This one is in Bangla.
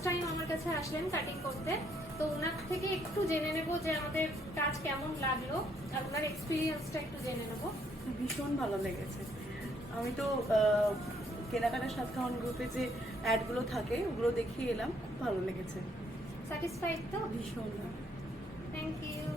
ফার্স্ট টাইম আমার কাছে আসলেন কাটিং করতে, তো ওনার থেকে একটু জেনে নেব যে আমাদের কাজ কেমন লাগলো, আর ওনার এক্সপিরিয়েন্সটা একটু জেনে নেব। ভীষণ ভালো লেগেছে। আমি তো কেনাকাটার সাথে খাওয়ান গ্রুপে যে অ্যাডগুলো থাকে ওগুলো দেখিয়ে এলাম, খুব ভালো লেগেছে। স্যাটিসফাইড তো? ভীষণ ভালো। Thank you.